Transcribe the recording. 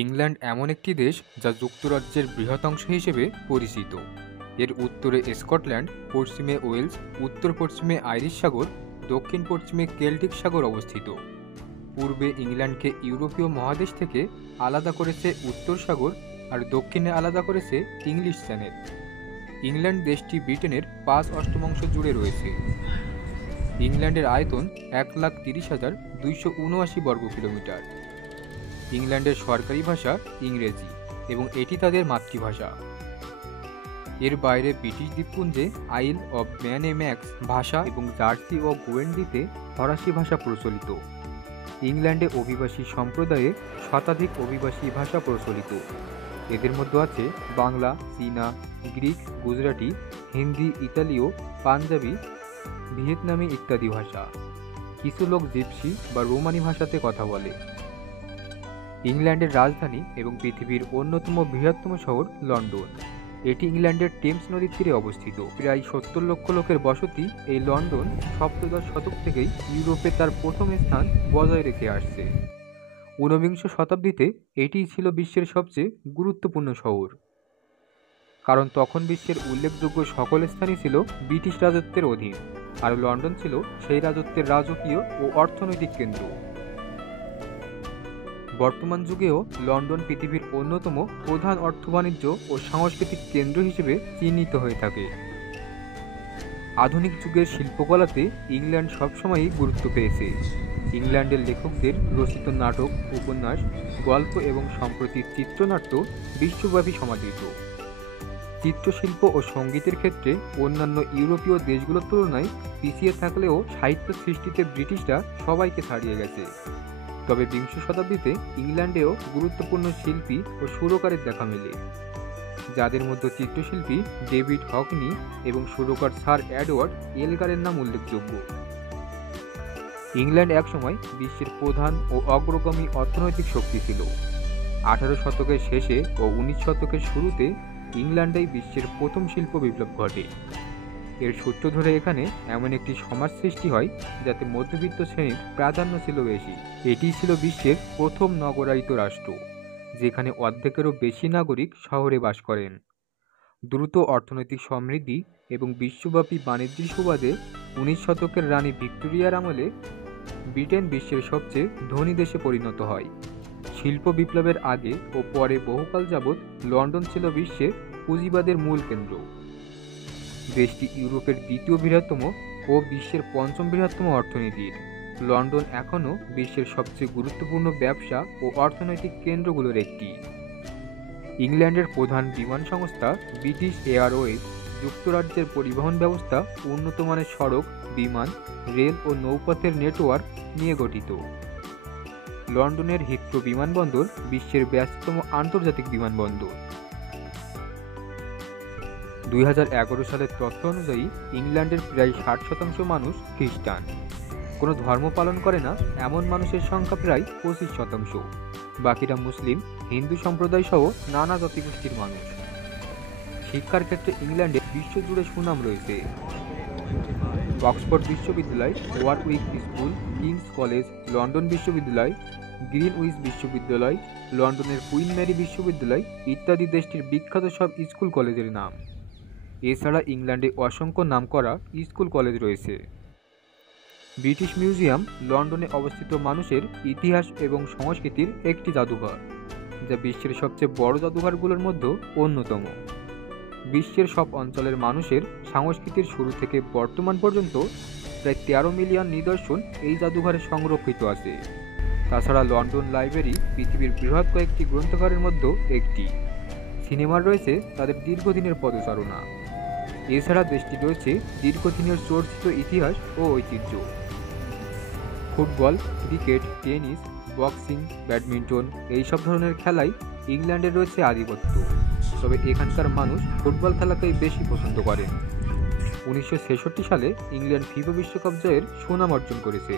England এমন একটি দেশ যা যুক্তরাজ্যের বৃহৎ অংশ হিসেবে পরিচিত। এর উত্তরে স্কটল্যান্ড, পশ্চিমে ওয়েলস, উত্তর পশ্চিমে আইরিশ সাগর, দক্ষিণ পশ্চিমে কেল্টিক সাগর অবস্থিত। পূর্বে ইংল্যান্ডকে ইউরোপীয় মহাদেশ থেকে আলাদা করেছে উত্তর সাগর, আর দক্ষিণে আলাদা করেছে ইংলিশ চ্যানেল। ইংল্যান্ড দেশটি ব্রিটেনের 5/8 জুড়ে রয়েছে। ইংল্যান্ডের আয়তন 1,30,279 বর্গ কিলোমিটার। ইংল্যান্ডের সরকারি ভাষা ইংরেজি এবং এটি তাদের মাতৃভাষা। এর বাইরে ব্রিটিশ দ্বীপপুঞ্জে আইল অব ম্যান ম্যাক্স ভাষা এবং জার্সি ও গুয়েন্ডিতে ফরাসি ভাষা প্রচলিত। ইংল্যান্ডে অভিবাসী সম্প্রদায়ে শতাধিক অভিবাসী ভাষা প্রচলিত। এদের মধ্যে আছে বাংলা, চীনা, গ্রিক, গুজরাটি, হিন্দি, ইতালীয়, পাঞ্জাবি, ভিয়েতনামি ইত্যাদি ভাষা। কিছু লোক জিপসি বা রোমানি ভাষাতে কথা বলে। ইংল্যান্ডের রাজধানী এবং পৃথিবীর অন্যতম বৃহত্তম শহর লন্ডন। এটি ইংল্যান্ডের টেমস নদীর তীরে অবস্থিত। প্রায় 70 লক্ষ লোকের বসতি এই লন্ডন সপ্তদশ শতক থেকেই ইউরোপে তার প্রথম স্থান বজায় রেখে আসছে। ঊনবিংশ শতাব্দীতে এটিই ছিল বিশ্বের সবচেয়ে গুরুত্বপূর্ণ শহর, কারণ তখন বিশ্বের উল্লেখযোগ্য সকল স্থানই ছিল ব্রিটিশ রাজত্বের অধীন, আর লন্ডন ছিল সেই রাজত্বের রাজকীয় ও অর্থনৈতিক কেন্দ্র। বর্তমান যুগেও লন্ডন পৃথিবীর অন্যতম প্রধান অর্থ, বাণিজ্য ও সাংস্কৃতিক কেন্দ্র হিসেবে চিহ্নিত হয়ে থাকে। আধুনিক যুগের শিল্পকলাতে ইংল্যান্ড সবসময়ই গুরুত্ব পেয়েছে। ইংল্যান্ডের লেখকদের রচিত নাটক, উপন্যাস, গল্প এবং সম্প্রতি চিত্রনাট্য বিশ্বব্যাপী সমাদৃত। চিত্রশিল্প ও সঙ্গীতের ক্ষেত্রে অন্যান্য ইউরোপীয় দেশগুলোর তুলনায় পিছিয়ে থাকলেও সাহিত্য সৃষ্টিতে ব্রিটিশরা সবাইকে ছাড়িয়ে গেছে। তবে বিংশ শতাব্দীতে ইংল্যান্ডেও গুরুত্বপূর্ণ শিল্পী ও সুরকারের দেখা মেলে, যাদের মধ্যে চিত্রশিল্পী ডেভিড হকনি এবং সুরকার স্যার এডওয়ার্ড এলগারের নাম উল্লেখযোগ্য। ইংল্যান্ড একসময় বিশ্বের প্রধান ও অগ্রগামী অর্থনৈতিক শক্তি ছিল। 18 শতকের শেষে ও 19 শতকের শুরুতে ইংল্যান্ডেই বিশ্বের প্রথম শিল্প বিপ্লব ঘটে। এর সূত্র ধরে এখানে এমন একটি সমাজ সৃষ্টি হয় যাতে মধ্যবিত্ত শ্রেণীর প্রাধান্য ছিল বেশি। এটি ছিল বিশ্বের প্রথম নগরায়িত রাষ্ট্র, যেখানে অর্ধেকেরও বেশি নাগরিক শহরে বাস করেন। দ্রুত অর্থনৈতিক সমৃদ্ধি এবং বিশ্বব্যাপী বাণিজ্যের সুবাদে 19 শতকের রানী ভিক্টোরিয়ার আমলে ব্রিটেন বিশ্বের সবচেয়ে ধনী দেশে পরিণত হয়। শিল্প বিপ্লবের আগে ও পরে বহুকাল যাবৎ লন্ডন ছিল বিশ্বের পুঁজিবাদের মূল কেন্দ্র। দেশটি ইউরোপের দ্বিতীয় বৃহত্তম ও বিশ্বের পঞ্চম বৃহত্তম অর্থনীতির। লন্ডন এখনও বিশ্বের সবচেয়ে গুরুত্বপূর্ণ ব্যবসা ও অর্থনৈতিক কেন্দ্রগুলোর একটি। ইংল্যান্ডের প্রধান বিমান সংস্থা ব্রিটিশ এয়ারওয়েজ যুক্তরাজ্যের পরিবহন ব্যবস্থা উন্নত মানের সড়ক, বিমান, রেল ও নৌপথের নেটওয়ার্ক নিয়ে গঠিত। লন্ডনের হিথ্রো বিমানবন্দর বিশ্বের ব্যস্ততম আন্তর্জাতিক বিমানবন্দর। 2011 সালের তথ্য অনুযায়ী ইংল্যান্ডের প্রায় 60% মানুষ খ্রিস্টান। কোনো ধর্ম পালন করে না এমন মানুষের সংখ্যা প্রায় 25%। বাকিরা মুসলিম, হিন্দু সম্প্রদায় সহ নানা জাতিগোষ্ঠীর মানুষ। শিক্ষার ক্ষেত্রে ইংল্যান্ডে বিশ্বজুড়ে সুনাম রয়েছে। অক্সফোর্ড বিশ্ববিদ্যালয়, Warwick school, King's college, London বিশ্ববিদ্যালয়, গ্রিনউইচ বিশ্ববিদ্যালয়, লন্ডনের কুইন মেরি বিশ্ববিদ্যালয় ইত্যাদি দেশটির বিখ্যাত সব স্কুল কলেজের নাম। এছাড়া ইংল্যান্ডে অসংখ্য নামকরা স্কুল কলেজ রয়েছে। ব্রিটিশ মিউজিয়াম লন্ডনে অবস্থিত মানুষের ইতিহাস এবং সংস্কৃতির একটি জাদুঘর, যা বিশ্বের সবচেয়ে বড় জাদুঘরগুলোর মধ্যে অন্যতম। বিশ্বের সব অঞ্চলের মানুষের সংস্কৃতির শুরু থেকে বর্তমান পর্যন্ত প্রায় 13 মিলিয়ন নিদর্শন এই জাদুঘরে সংরক্ষিত আছে। তাছাড়া লন্ডন লাইব্রেরি পৃথিবীর বৃহৎ কয়েকটি গ্রন্থাগারের মধ্যে একটি। সিনেমার রয়েছে তাদের দীর্ঘদিনের পদচারণা। এছাড়া দেশটি রয়েছে দীর্ঘদিনের চর্চিত ইতিহাস ও ঐতিহ্য। Football, cricket, tennis, boxing, badminton এইসব ধরনের খেলায় ইংল্যান্ডে রয়েছে আধিপত্য। তবে এখানকার মানুষ ফুটবল খেলাকেই বেশি পছন্দ করেন। 1966 সালে ইংল্যান্ড ফিফা বিশ্বকাপ জয়ের সুনাম অর্জন করেছে।